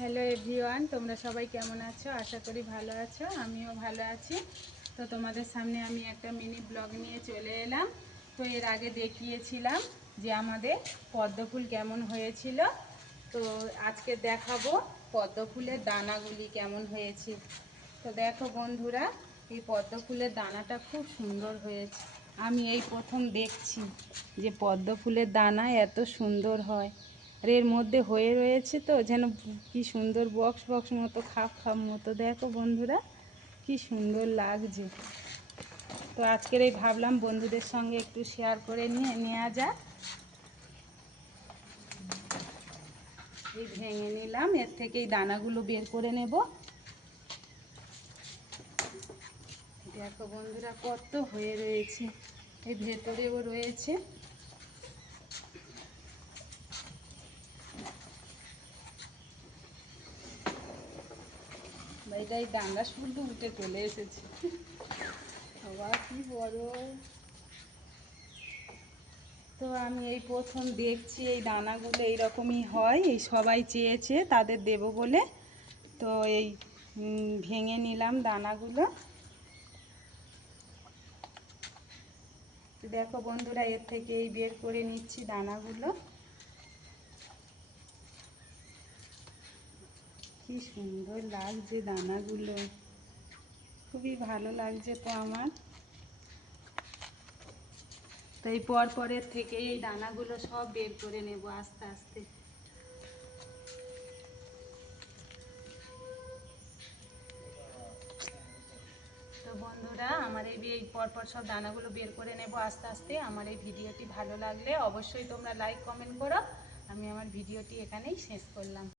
Hello everyone, তোমরা সবাই কেমন আছো? আশা করি ভালো আছো। আমিও ভালো আছি। তো তোমাদের সামনে আমি একটা মিনি ব্লগ নিয়ে চলে এলাম। তো এর আগে দেখিয়েছিলাম যে আমাদের পদ্ম ফুল কেমন হয়েছিল। তো আজকে দেখাবো পদ্ম ফুলের দানাগুলি কেমন হয়েছে। তো দেখো বন্ধুরা, এই পদ্ম ফুলের দানাটা খুব সুন্দর হয়েছে। আমি এই প্রথম দেখছি যে পদ্ম ফুলের দানা এত সুন্দর হয়। আর এর মধ্যে হয়ে রয়েছে তো যেন কি সুন্দর বক্স বক্স মতো খাপ খাপ মতো। দেখো বন্ধুরা, কি সুন্দর লাগছে। তো আজকের এই ভাবলাম বন্ধুদের সঙ্গে একটু শেয়ার করে নেওয়া যাক। এই ভেঙে নিলাম, এর থেকে এই দানাগুলো বের করে নেব। দেখো বন্ধুরা, কত হয়ে রয়েছে, এই ভেতরেও রয়েছে। এটা এই ডাঙ্গা শুধু উঠে চলে এসেছে। বাবা কি বড়! তো আমি এই প্রথম দেখছি এই দানাগুলো এইরকমই হয়। এই সবাই চেয়েছে তাদের দেব বলে, তো এই ভেঙে নিলাম দানাগুলো। দেখো বন্ধুরা, এর থেকে এই বের করে নিচ্ছি দানাগুলো। কি সুন্দর লাগছে দানাগুলো, খুবই ভালো লাগছে তো আমার। তো এই পরের থেকে এই দানাগুলো সব বের করে নেব আস্তে আস্তে। তো বন্ধুরা, আমার এই পরপর সব দানাগুলো বের করে নেব আস্তে আস্তে। আমার এই ভিডিওটি ভালো লাগলে অবশ্যই তোমরা লাইক কমেন্ট করো। আমি আমার ভিডিওটি এখানেই শেষ করলাম।